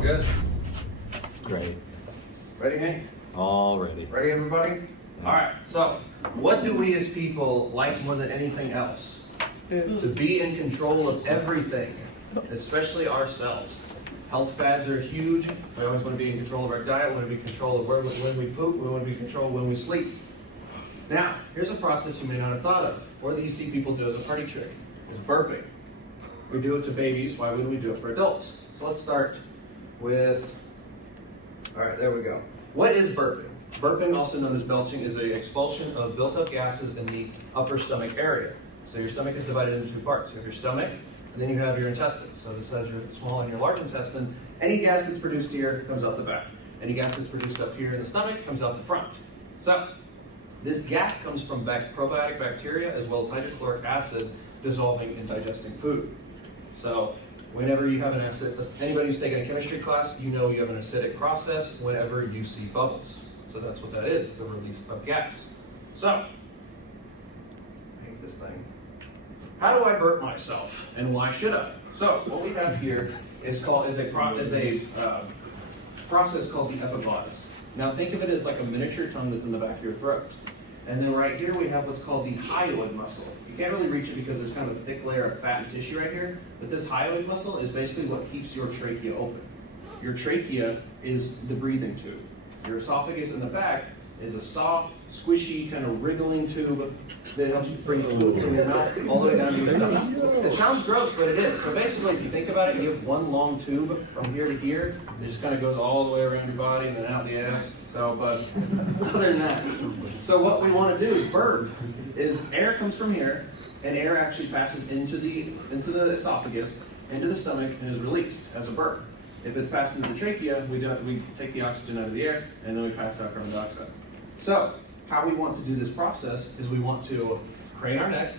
All good. Great. Ready, Hank? All ready. Ready, everybody? All right. So, what do we as people like more than anything else? To be in control of everything, especially ourselves. Health fads are huge. We always want to be in control of our diet. We want to be in control of when we poop. We want to be in control when we sleep. Now, here's a process you may not have thought of, or that you see people do as a party trick. Is burping. We do it to babies. Why wouldn't we do it for adults? So let's start with, all right, there we go. What is burping? Burping, also known as belching, is an expulsion of built up gases in the upper stomach area. So your stomach is divided into two parts. You have your stomach, and then you have your intestines. So this has your small and your large intestine. Any gas that's produced here comes out the back. Any gas that's produced up here in the stomach comes out the front. So this gas comes from probiotic bacteria as well as hydrochloric acid dissolving and digesting food. So whenever you have an acid, anybody who's taken a chemistry class, you know you have an acidic process whenever you see bubbles. So that's what that is. It's a release of gas. So, I hate this thing. How do I burp myself, and why should I? So what we have here is a process called the epiglottis. Now think of it as like a miniature tongue that's in the back of your throat. And then right here we have what's called the hyoid muscle. You can't really reach it because there's kind of a thick layer of fat and tissue right here, but this hyoid muscle is basically what keeps your trachea open. Your trachea is the breathing tube. Your esophagus in the back is a soft, squishy, kind of wriggling tube that helps bring food from your mouth all the way down to your stomach. It sounds gross, but it is. So basically, if you think about it, you have one long tube from here to here. It just kind of goes all the way around your body and then out the ass. So, but other than that, so what we want to do is burp. Is air comes from here, and air actually passes into the esophagus, into the stomach, and is released as a burp. If it's passed into the trachea, we take the oxygen out of the air, and then we pass out carbon dioxide. So, how we want to do this process is we want to crane our neck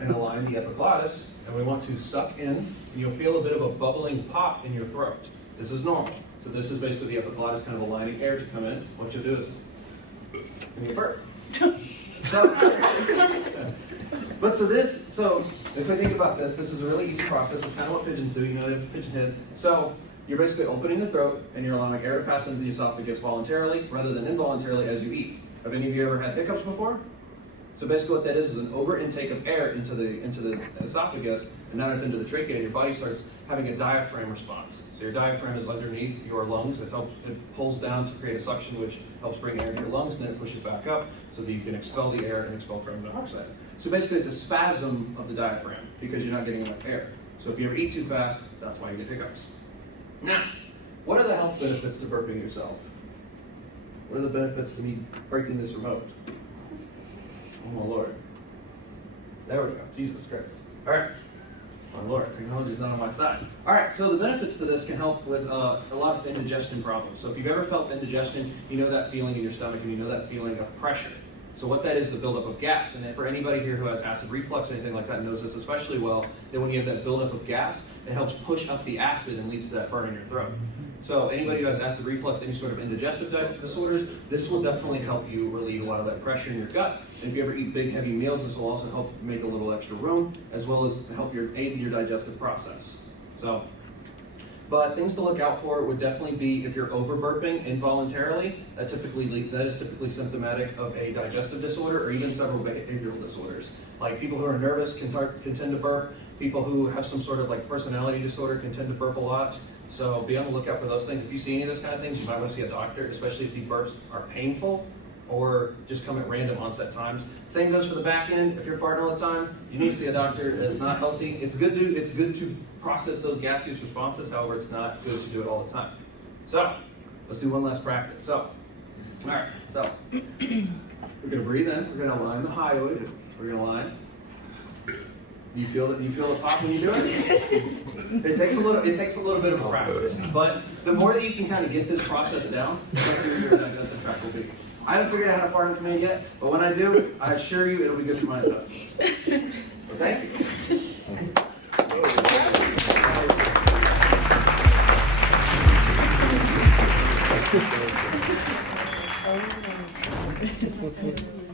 and align the epiglottis, and we want to suck in, and you'll feel a bit of a bubbling pop in your throat. This is normal. So this is basically the epiglottis kind of aligning air to come in. What you'll do is, give me a burp. So if we think about this is a really easy process. It's kind of what pigeons do. You know, they have a pigeon head. So you're basically opening the throat and you're allowing air to pass into the esophagus voluntarily rather than involuntarily as you eat. Have any of you ever had hiccups before? So basically what that is an over intake of air into the esophagus and not into the trachea, and your body starts having a diaphragm response. So your diaphragm is underneath your lungs. It pulls down to create a suction which helps bring air to your lungs, and then it pushes back up so that you can expel the air and expel carbon dioxide. So basically it's a spasm of the diaphragm because you're not getting enough air. So if you ever eat too fast, that's why you get hiccups. Now, what are the health benefits to burping yourself? What are the benefits to me breaking this remote? Oh my Lord. There we go. Jesus Christ. All right. My Lord, technology's not on my side. All right, so the benefits to this can help with a lot of indigestion problems. So if you've ever felt indigestion, you know that feeling in your stomach and you know that feeling of pressure. So what that is, the buildup of gas. And then for anybody here who has acid reflux or anything like that knows this especially well, that when you have that buildup of gas, it helps push up the acid and leads to that burn in your throat. So anybody who has acid reflux, any sort of indigestive disorders, this will definitely help you relieve a lot of that pressure in your gut. And if you ever eat big, heavy meals, this will also help make a little extra room, as well as help aid in your digestive process. So, but things to look out for would definitely be if you're over burping involuntarily. That is typically symptomatic of a digestive disorder or even several behavioral disorders. Like people who are nervous can tend to burp. People who have some sort of like personality disorder can tend to burp a lot. So be on the lookout for those things. If you see any of those kind of things, you might want to see a doctor, especially if the burps are painful or just come at random onset times. Same goes for the back end. If you're farting all the time, you need to see a doctor. It's not healthy. It's good to process those gaseous responses. However, it's not good to do it all the time. So let's do one last practice. So, all right. So we're gonna breathe in. We're gonna align the hyoid. We're gonna align. You feel the pop when you do it? It takes a little bit of a practice, but the more that you can kind of get this process down, the better your digestive tract will be. I haven't figured out how to fart into me yet, but when I do, I assure you it'll be good for my intestines. So thank you.